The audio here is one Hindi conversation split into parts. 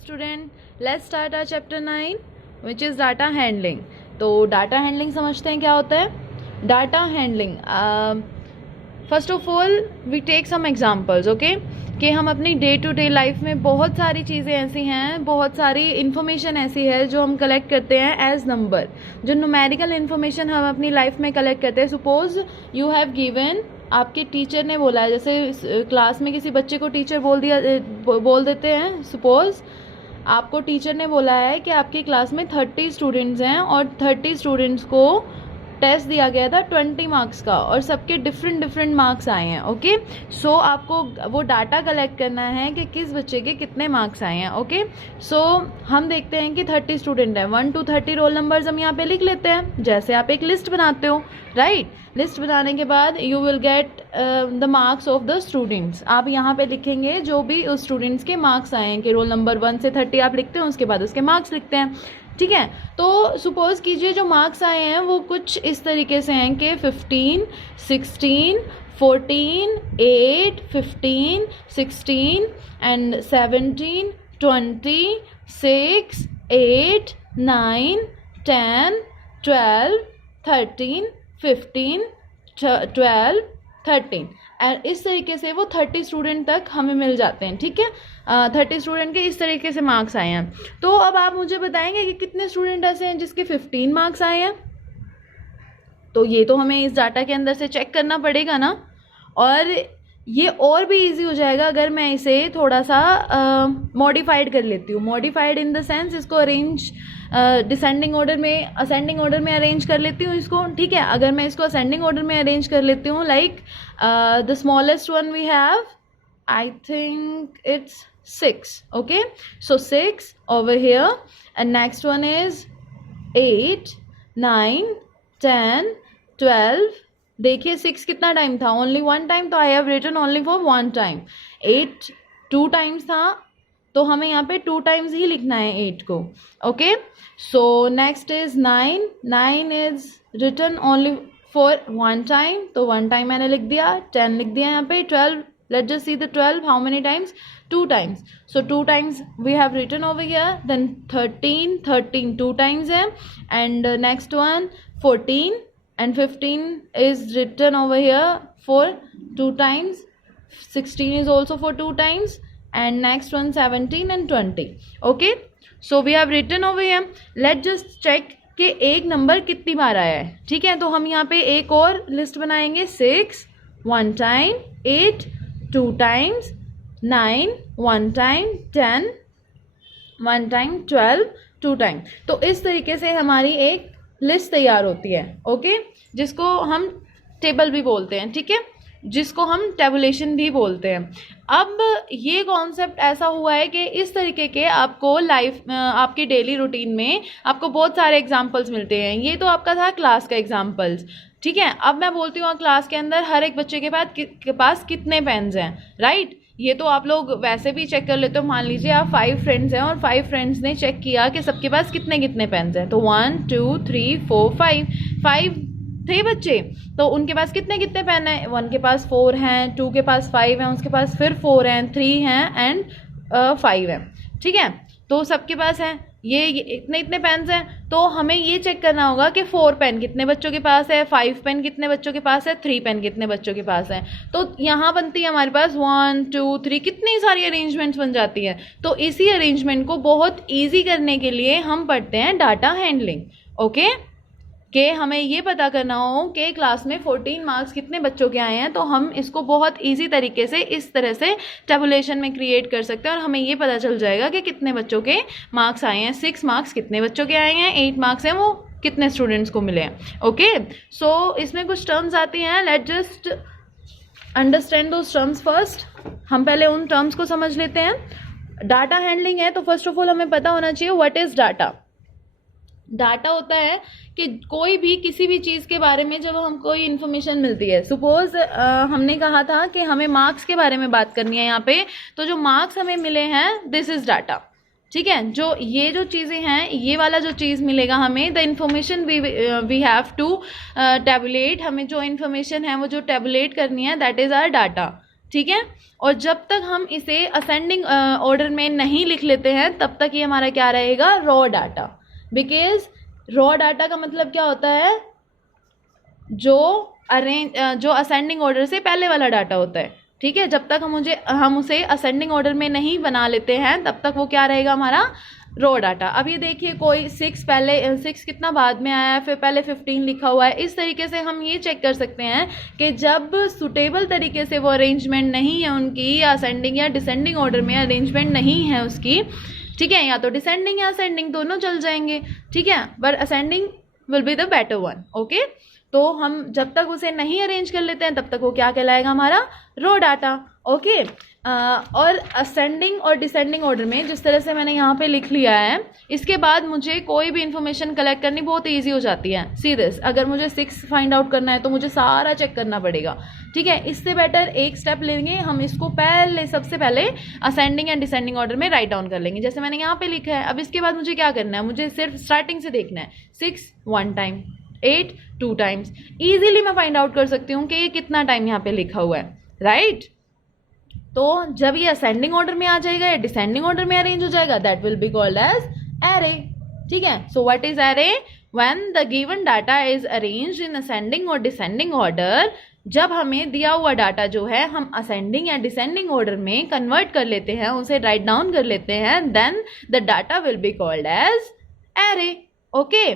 Student, let's start our chapter 9 which is data handling. तो डाटा हैंडलिंग समझते हैं क्या होता है। Data handling, first of all we take some examples, okay, कि हम अपनी डे टू डे लाइफ में बहुत सारी चीज़ें ऐसी हैं, बहुत सारी इन्फॉर्मेशन ऐसी है जो हम कलेक्ट करते हैं एज नंबर, जो न्यूमेरिकल इन्फॉर्मेशन हम अपनी लाइफ में कलेक्ट करते हैं। सपोज यू हैव गिवन, आपके टीचर ने बोला है, जैसे क्लास में किसी बच्चे को टीचर बोल देते हैं, सपोज आपको टीचर ने बोला है कि आपकी क्लास में 30 स्टूडेंट्स हैं और 30 स्टूडेंट्स को टेस्ट दिया गया था 20 मार्क्स का और सबके डिफरेंट मार्क्स आए हैं। ओके, सो आपको वो डाटा कलेक्ट करना है कि किस बच्चे के कितने मार्क्स आए हैं। ओके, सो हम देखते हैं कि 30 स्टूडेंट हैं, 1 to 30 रोल नंबर्स हम यहाँ पे लिख लेते हैं, जैसे आप एक लिस्ट बनाते हो, राइट। लिस्ट बनाने के बाद you will get the marks of the students. आप यहाँ पे लिखेंगे जो भी उस स्टूडेंट्स के मार्क्स आए हैं, कि रोल नंबर 1 से 30 आप लिखते हैं, उसके बाद उसके मार्क्स लिखते हैं, ठीक है। तो सपोज कीजिए जो मार्क्स आए हैं वो कुछ इस तरीके से हैं कि 15, 16, 14, 8, 15, 16 एंड 17, 20, 6, 8, 9, 10, 12, 13, 15, 12, 13 एंड इस तरीके से वो 30 स्टूडेंट तक हमें मिल जाते हैं, ठीक है। 30 स्टूडेंट के इस तरीके से मार्क्स आए हैं। तो अब आप मुझे बताएंगे कि कितने स्टूडेंट ऐसे हैं जिसके 15 मार्क्स आए हैं। तो ये तो हमें इस डाटा के अंदर से चेक करना पड़ेगा ना, और ये और भी इजी हो जाएगा अगर मैं इसे थोड़ा सा मॉडिफाइड कर लेती हूँ। मॉडिफाइड इन द सेंस, इसको अरेंज डिसेंडिंग ऑर्डर में, असेंडिंग ऑर्डर में अरेंज कर लेती हूँ इसको, ठीक है। अगर मैं इसको असेंडिंग ऑर्डर में अरेंज कर लेती हूँ, like the smallest one we have, I think it's 6, okay, so 6 over here and next one is 8, 9, 10, 12। देखिए 6 कितना टाइम था, ओनली 1 टाइम, तो I have written only for 1 time. 8 2 times था, तो हमें यहाँ पे 2 टाइम्स ही लिखना है 8 को, okay. So next is 9, 9 is written only for 1 time, तो 1 टाइम मैंने लिख दिया, 10 लिख दिया यहाँ पे। 12, let's just see the 12, how many times? 2 times, so 2 times we have written over here. Then 13, 13 2 times है, and next one 14 and 15 is written over here for 2 times. 16 is also for 2 times, and next one 17 and 20, okay, so we have written over here. Let's just check कि एक नंबर कितनी बार आया है, ठीक है। तो हम यहाँ पे एक और लिस्ट बनाएंगे, 6 1 time, 8 2 times, 9 1 time, 10 1 time, 12 2 time। तो इस तरीके से हमारी एक लिस्ट तैयार होती है, ओके, जिसको हम टेबल भी बोलते हैं, ठीक है, जिसको हम टेबुलेशन भी बोलते हैं। अब ये कॉन्सेप्ट ऐसा हुआ है कि इस तरीके के आपको लाइफ, आपकी डेली रूटीन में आपको बहुत सारे एग्जांपल्स मिलते हैं। ये तो आपका था क्लास का एग्जांपल्स, ठीक है। अब मैं बोलती हूँ क्लास के अंदर हर एक बच्चे के पास कितने पेन्स हैं, राइट। ये तो आप लोग वैसे भी चेक कर लेते हो। मान लीजिए आप 5 फ्रेंड्स हैं और 5 फ्रेंड्स ने चेक किया कि सबके पास कितने कितने पेन्स हैं, तो 1 2 3 4 5 थे बच्चे, तो उनके पास कितने कितने पेन हैं, 1 के पास 4 हैं, 2 के पास 5 हैं, उसके पास फिर 4 हैं, 3 हैं एंड 5 हैं, ठीक है। तो सबके पास हैं ये इतने पेन्स हैं। तो हमें ये चेक करना होगा कि 4 पेन कितने बच्चों के पास है, 5 पेन कितने बच्चों के पास है, 3 पेन कितने बच्चों के पास है। तो यहाँ बनती है हमारे पास 1 2 3, कितनी सारी अरेंजमेंट्स बन जाती है। तो इसी अरेंजमेंट को बहुत ईजी करने के लिए हम पढ़ते हैं डाटा हैंडलिंग, ओके, कि हमें ये पता करना हो कि क्लास में 14 मार्क्स कितने बच्चों के आए हैं, तो हम इसको बहुत इजी तरीके से इस तरह से टेबुलेशन में क्रिएट कर सकते हैं और हमें ये पता चल जाएगा कि कितने बच्चों के मार्क्स आए हैं। 6 मार्क्स कितने बच्चों के आए हैं, 8 मार्क्स हैं वो कितने स्टूडेंट्स को मिले हैं, ओके। सो इसमें कुछ टर्म्स आती हैं, लेट जस्ट अंडरस्टैंड दोस टर्म्स फर्स्ट। हम पहले उन टर्म्स को समझ लेते हैं। डाटा हैंडलिंग है तो फर्स्ट ऑफ ऑल हमें पता होना चाहिए व्हाट इज़ डाटा। डाटा होता है कि कोई भी किसी भी चीज़ के बारे में जब हम कोई इन्फॉर्मेशन मिलती है, सपोज हमने कहा था कि हमें मार्क्स के बारे में बात करनी है यहाँ पे, तो जो मार्क्स हमें मिले हैं दिस इज़ डाटा, ठीक है। जो ये जो चीज़ें हैं, ये वाला जो चीज़ मिलेगा हमें, the information we have to tabulate, हमें जो इन्फॉर्मेशन है वो जो टेबुलेट करनी है, दैट इज़ आवर डाटा, ठीक है। और जब तक हम इसे असेंडिंग ऑर्डर में नहीं लिख लेते हैं तब तक ये हमारा क्या रहेगा, raw data. Because raw data का मतलब क्या होता है, जो असेंडिंग ऑर्डर से पहले वाला डाटा होता है, ठीक है। जब तक हम उसे असेंडिंग ऑर्डर में नहीं बना लेते हैं तब तक वो क्या रहेगा, हमारा रॉ डाटा। अब ये देखिए, कोई 6 कितना बाद में आया है, फिर पहले 15 लिखा हुआ है। इस तरीके से हम ये चेक कर सकते हैं कि जब सुटेबल तरीके से वो अरेंजमेंट नहीं है उनकी, या असेंडिंग या डिसेंडिंग ऑर्डर में अरेंजमेंट नहीं है उसकी, ठीक है, या तो डिसेंडिंग या असेंडिंग दोनों चल जाएंगे, ठीक है, पर ascending will be the better one. Okay, तो हम जब तक उसे नहीं अरेंज कर लेते हैं तब तक वो क्या कहलाएगा, हमारा रॉ डाटा। ओके, और असेंडिंग और डिसेंडिंग ऑर्डर में जिस तरह से मैंने यहाँ पे लिख लिया है, इसके बाद मुझे कोई भी इंफॉर्मेशन कलेक्ट करनी बहुत ईजी हो जाती है। सी दिस, अगर मुझे 6 फाइंड आउट करना है तो मुझे सारा चेक करना पड़ेगा, ठीक है। इससे बेटर एक स्टेप लेंगे हम, इसको सबसे पहले असेंडिंग एंड डिसेंडिंग ऑर्डर में राइट डाउन कर लेंगे, जैसे मैंने यहाँ पे लिखा है। अब इसके बाद मुझे क्या करना है, मुझे सिर्फ स्टार्टिंग से देखना है। 6 1 टाइम, 8 2 टाइम्स। ईजिली मैं फाइंड आउट कर सकती हूँ कि ये कितना टाइम यहाँ पे लिखा हुआ है, राइट। तो जब ये असेंडिंग ऑर्डर में आ जाएगा या डिसेंडिंग ऑर्डर में अरेंज हो जाएगा, that will be called as array, ठीक है। So what is array? When the given data is arranged in ascending और डिसेंडिंग ऑर्डर। जब हमें दिया हुआ डाटा जो है हम असेंडिंग या डिसेंडिंग ऑर्डर में कन्वर्ट कर लेते हैं, उसे राइट डाउन कर लेते हैं, then the data will be called as array. Okay,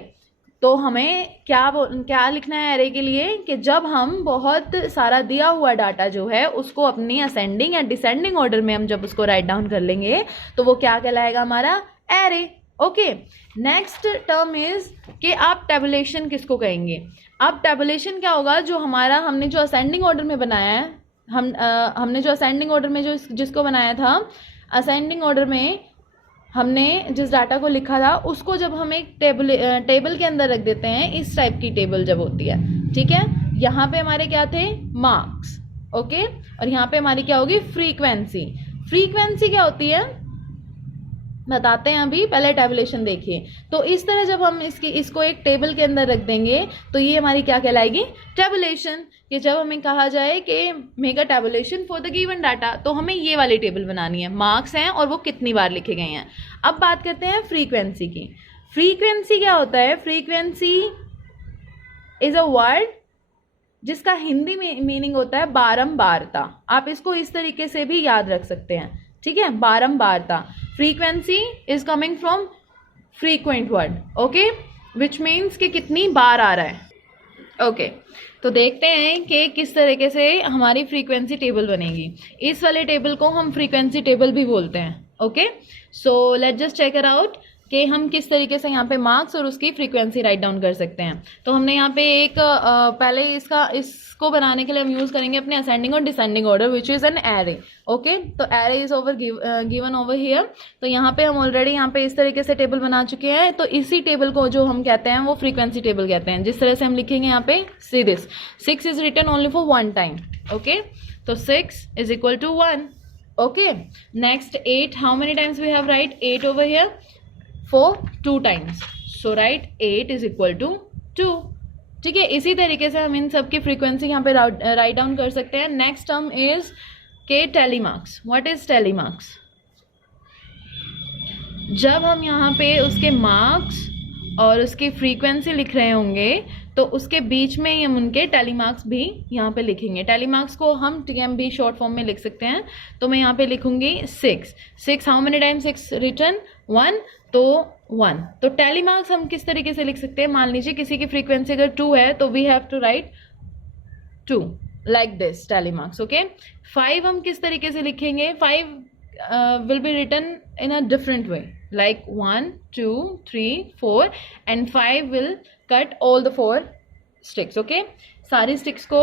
तो हमें क्या लिखना है एरे के लिए, कि जब हम बहुत सारा दिया हुआ डाटा जो है उसको अपनी असेंडिंग या डिसेंडिंग ऑर्डर में हम जब उसको राइट डाउन कर लेंगे तो वो क्या कहलाएगा, हमारा array. Okay, next term is कि आप टेबुलेशन किसको कहेंगे। अब टेबुलेशन क्या होगा, जो हमने जो असेंडिंग ऑर्डर में बनाया है, हमने जो असेंडिंग ऑर्डर में जिसको बनाया था, असेंडिंग ऑर्डर में हमने जिस डाटा को लिखा था उसको जब हम एक टेबल के अंदर रख देते हैं, इस टाइप की टेबल जब होती है, ठीक है। यहाँ पे हमारे क्या थे, मार्क्स, ओके, और यहाँ पे हमारी क्या होगी, फ्रीक्वेंसी। फ्रीक्वेंसी क्या होती है बताते हैं अभी, पहले टेबुलेशन देखिए। तो इस तरह जब हम इसको एक टेबल के अंदर रख देंगे तो ये हमारी क्या कहलाएगी, टेबुलेशन। कि जब हमें कहा जाए कि make a tabulation for the given data, तो हमें ये वाली टेबल बनानी है, मार्क्स हैं और वो कितनी बार लिखे गए हैं। अब बात करते हैं फ्रीक्वेंसी की। फ्रीक्वेंसी क्या होता है, फ्रीक्वेंसी इज अ वर्ड जिसका हिंदी में मीनिंग होता है बारंबारता। आप इसको इस तरीके से भी याद रख सकते हैं, ठीक है, बारंबारता। Frequency is coming from frequent word, okay, which means कि कितनी बार आ रहा है। ओके, तो देखते हैं कि किस तरीके से हमारी फ्रीक्वेंसी टेबल बनेगी। इस वाले टेबल को हम फ्रीक्वेंसी टेबल भी बोलते हैं। Okay, so let's just check it out कि हम किस तरीके से यहाँ पे मार्क्स और उसकी फ्रीक्वेंसी राइट डाउन कर सकते हैं। तो हमने यहाँ पे एक पहले इसको बनाने के लिए हम यूज करेंगे अपने असेंडिंग और descending order, which is an array. Okay, तो array is given over here. तो यहाँ पे हम ऑलरेडी यहाँ पे इस तरीके से टेबल बना चुके हैं। तो इसी टेबल को जो हम कहते हैं वो फ्रीक्वेंसी टेबल कहते हैं। जिस तरह से हम लिखेंगे यहाँ पे, see this, 6 is written only for 1 time. Okay, तो 6 is equal to 1। Okay, next 8, how many times we have write 8 over here, for 2 times, so write 8 is equal to 2। ठीक है, इसी तरीके से हम इन सब की फ्रीक्वेंसी यहाँ पे राइट डाउन कर सकते हैं। नेक्स्ट टर्म इज के टेलीमार्क्स। What is telemarks? जब हम यहाँ पे उसके मार्क्स और उसकी फ्रीक्वेंसी लिख रहे होंगे तो उसके बीच में हम उनके टेलीमार्क्स भी यहाँ पे लिखेंगे। टेलीमार्क्स को हम TMB शॉर्ट फॉर्म में लिख सकते हैं। तो मैं यहाँ पे लिखूंगी 6 हाउ मेनी टाइम 6 रिटर्न 1, तो 1। तो टेलीमार्क्स हम किस तरीके से लिख सकते हैं, मान लीजिए किसी की फ्रीक्वेंसी अगर 2 है तो we have to write 2 like this tally marks. Okay, 5 हम किस तरीके से लिखेंगे, 5 will be written in a different way, like 1 2 3 4 and 5 will cut all the 4 sticks। okay, सारी स्टिक्स को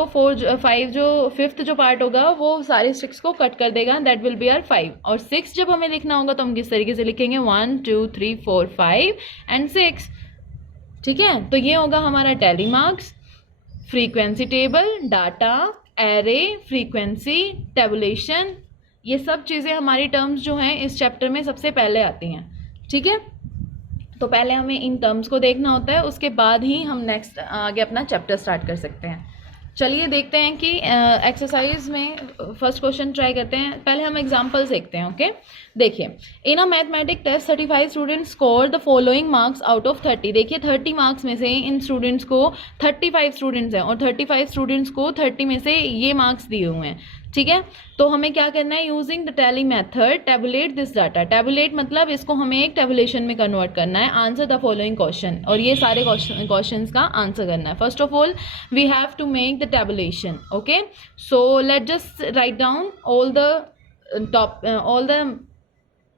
5 जो 5th जो पार्ट होगा वो सारी स्टिक्स को कट कर देगा, दैट विल बी आर 5। और 6 जब हमें लिखना होगा तो हम किस तरीके से लिखेंगे, 1 2 3 4 5 and 6। ठीक है, तो ये होगा हमारा telemarks, frequency table, data, array, frequency, tabulation. ये सब चीज़ें हमारी टर्म्स जो हैं इस चैप्टर में सबसे पहले आती हैं। ठीक है, तो पहले हमें इन टर्म्स को देखना होता है, उसके बाद ही हम नेक्स्ट आगे अपना चैप्टर स्टार्ट कर सकते हैं। चलिए देखते हैं कि एक्सरसाइज में फर्स्ट क्वेश्चन ट्राई करते हैं। पहले हम एग्जांपल्स देखते हैं। ओके, देखिए, in a mathematic test 35 students score the following marks out of 30। देखिए 30 मार्क्स में से इन स्टूडेंट्स को 35 स्टूडेंट्स हैं और 35 स्टूडेंट्स को 30 में से ये मार्क्स दिए हुए हैं। ठीक है, तो हमें क्या करना है, using the tally method tabulate this data. Tabulate मतलब इसको हमें एक टैबुलेशन में कन्वर्ट करना है। आंसर द फॉलोइंग क्वेश्चन, और ये सारे क्वेश्चंस का आंसर करना है। First of all we have to make the tabulation. Okay, so let just write down all the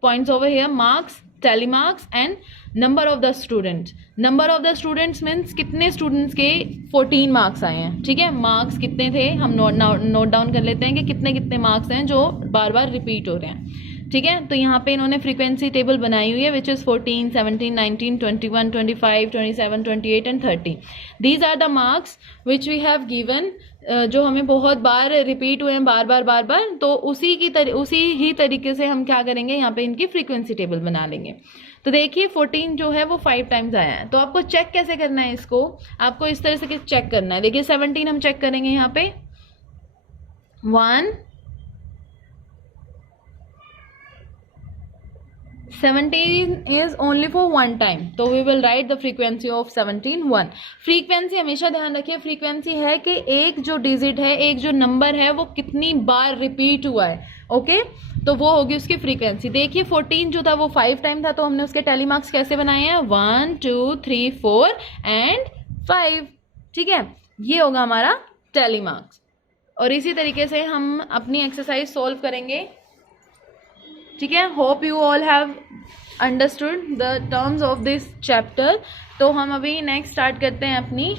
points over here: marks, tally marks and number of the students. number of the students means कितने students के 14 marks आए हैं। ठीक है, marks कितने थे हम नोट डाउन कर लेते हैं कि कितने कितने marks हैं जो बार बार रिपीट हो रहे हैं। ठीक है, तो यहाँ पे इन्होंने फ्रीक्वेंसी टेबल बनाई हुई है which is 14, 17, 19, 21, 25, 27, 28 and 30। These are the marks which we have given, जो हमें बहुत बार रिपीट हुए हैं, बार बार। तो उसी ही तरीके से हम क्या करेंगे, यहाँ पे इनकी फ्रीक्वेंसी टेबल बना लेंगे। तो देखिए 14 जो है वो 5 टाइम्स आया है। तो आपको चेक कैसे करना है इसको, आपको इस तरह से चेक करना है। देखिए 17 हम चेक करेंगे यहाँ पे 1, 17 is only for one time, तो we will write the frequency of 17 1। Frequency हमेशा ध्यान रखिए, फ्रीक्वेंसी है कि एक जो डिजिट है, एक जो नंबर है वो कितनी बार रिपीट हुआ है। ओके, तो वो होगी उसकी फ्रीक्वेंसी। देखिए 14 जो था वो 5 टाइम था, तो हमने उसके टैली मार्क्स कैसे बनाए हैं, 1 2 3 4 एंड 5। ठीक है, ये होगा हमारा टैली मार्क्स। और इसी तरीके से हम अपनी एक्सरसाइज सॉल्व करेंगे। ठीक है, hope you all have understood the terms of this chapter. तो हम अभी नेक्स्ट स्टार्ट करते हैं अपनी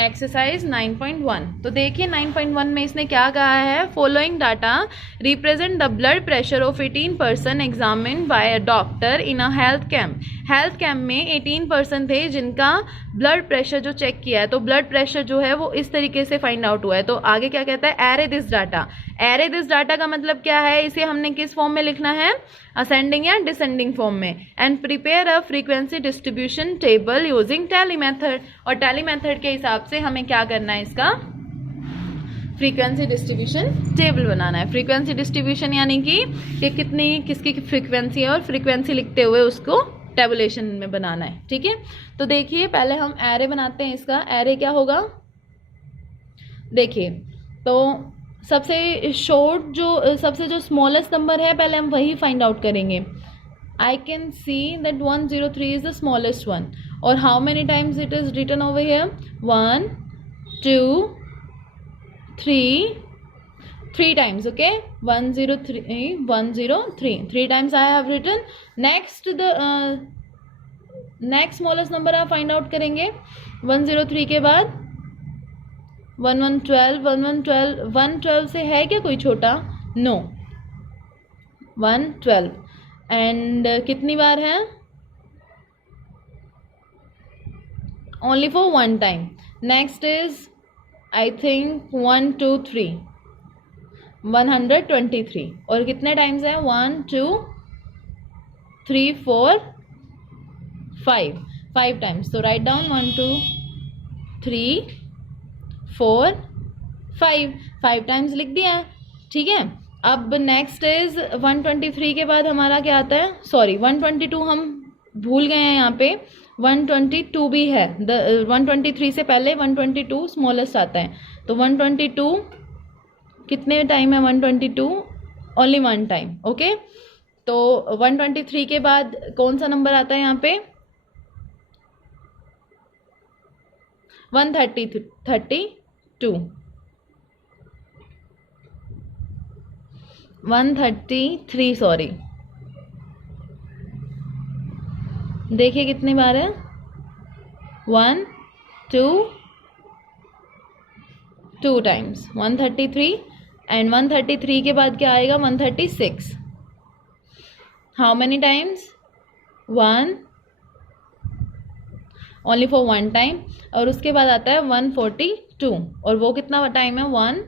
एक्सरसाइज 9.1। तो देखिए 9.1 में इसने क्या कहा है, following data represent the blood pressure of 18 person examined bye a doctor in a health camp. Health camp में 18 पर्सन थे जिनका ब्लड प्रेशर जो चेक किया है। तो ब्लड प्रेशर जो है वो इस तरीके से फाइंड आउट हुआ है। तो आगे क्या कहता है, array this data. Array this data का मतलब क्या है, इसे हमने किस फॉर्म में लिखना है, असेंडिंग या डिसेंडिंग फॉर्म में। And prepare a frequency distribution table using tally method. और टैली मेथड के हिसाब से हमें क्या करना है, इसका फ्रीक्वेंसी डिस्ट्रीब्यूशन टेबल बनाना है। फ्रीक्वेंसी डिस्ट्रीब्यूशन यानी कि कितनी किसकी फ्रीक्वेंसी है, और फ्रीक्वेंसी लिखते हुए उसको टेबुलेशन में बनाना है। ठीक है, तो देखिए पहले हम एरे बनाते हैं। इसका एरे क्या होगा, देखिए तो सबसे शॉर्ट सबसे जो स्मॉलेस्ट नंबर है पहले हम वही फाइंड आउट करेंगे। I can see that 103 is the smallest one. और how many times it is written over here, 1 2 3 times। okay, 103 3 times I have written। next the next smallest number आप फाइंड आउट करेंगे 103 के बाद 112 112 से है क्या कोई छोटा, नो 112 एंड कितनी बार है, only for one time. Next is I think 123 123 और कितने टाइम्स है, 1 2 3 4 5 टाइम्स। तो राइट डाउन 1 2 3 4 5 टाइम्स लिख दिया। ठीक है, अब नेक्स्ट इज 123 के बाद हमारा क्या आता है, सॉरी 122 हम भूल गए हैं, यहाँ पे 122 भी है। 123 से पहले 122 स्मॉलेस्ट आता है। तो 122 कितने टाइम है, 122 ओनली वन टाइम। ओके, तो 123 के बाद कौन सा नंबर आता है यहाँ पे, 132 133 सॉरी, देखिए कितनी बार है, 1 2 टाइम्स 133 एंड 133 के बाद क्या आएगा, 136। How many times, 1 only for one time. और उसके बाद आता है 142 और वो कितना टाइम है, 1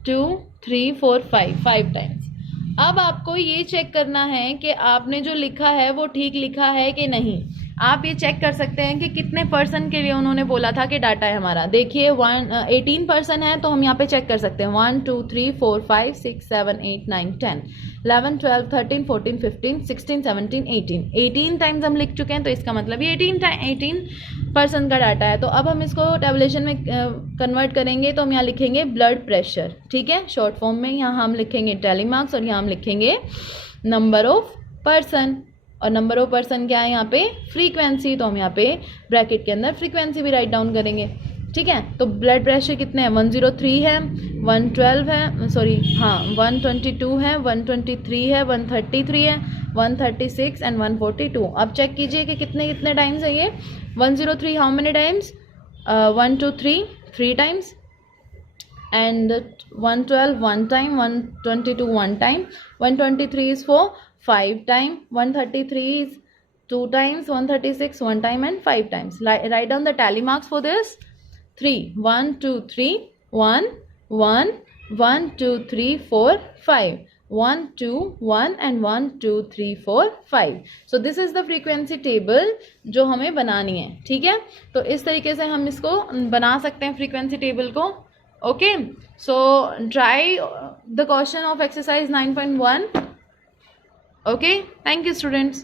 2 3 4 5 टाइम्स। अब आपको ये चेक करना है कि आपने जो लिखा है वो ठीक लिखा है कि नहीं। आप ये चेक कर सकते हैं कि कितने पर्सन के लिए उन्होंने बोला था कि डाटा है हमारा। देखिए 18 पर्सन है, तो हम यहाँ पे चेक कर सकते हैं 1 2 3 4 5 6 7 8 9 10 11 12 13 14 15 16 17 18 टाइम्स हम लिख चुके हैं, तो इसका मतलब ये 18 पर्सन का डाटा है। तो अब हम इसको टेबुलेशन में कन्वर्ट करेंगे, तो हम यहाँ लिखेंगे ब्लड प्रेशर, ठीक है, शॉर्ट फॉर्म में। यहाँ हम लिखेंगे टैली मार्क्स और यहाँ हम लिखेंगे नंबर ऑफ पर्सन, और नंबर ऑफ पर्सन क्या है यहाँ पे, फ्रीक्वेंसी, तो हम यहाँ पे ब्रैकेट के अंदर फ्रीक्वेंसी भी राइट डाउन करेंगे, ठीक है। तो ब्लड प्रेशर कितने हैं, 103 है, 112 है, सॉरी हाँ 122 है, 123 है, 133 है, 136 एंड 142। अब चेक कीजिए कि कितने कितने टाइम्स है ये। 103 how many times, 1 2 3 3 times, and 112 one time, 122 one time, 123 is for 5 time, 133 is 2 times, 136 one time and 5 times. Write down the tally marks for this. 3 1 2 3 1 1 1 2 3 4 5 1 2 1 and 1 2 3 4 5. So this is the frequency table जो हमें बनानी है, ठीक है। तो इस तरीके से हम इसको बना सकते हैं frequency table को। Okay, so try the question of exercise 9.1. Okay, thank you students.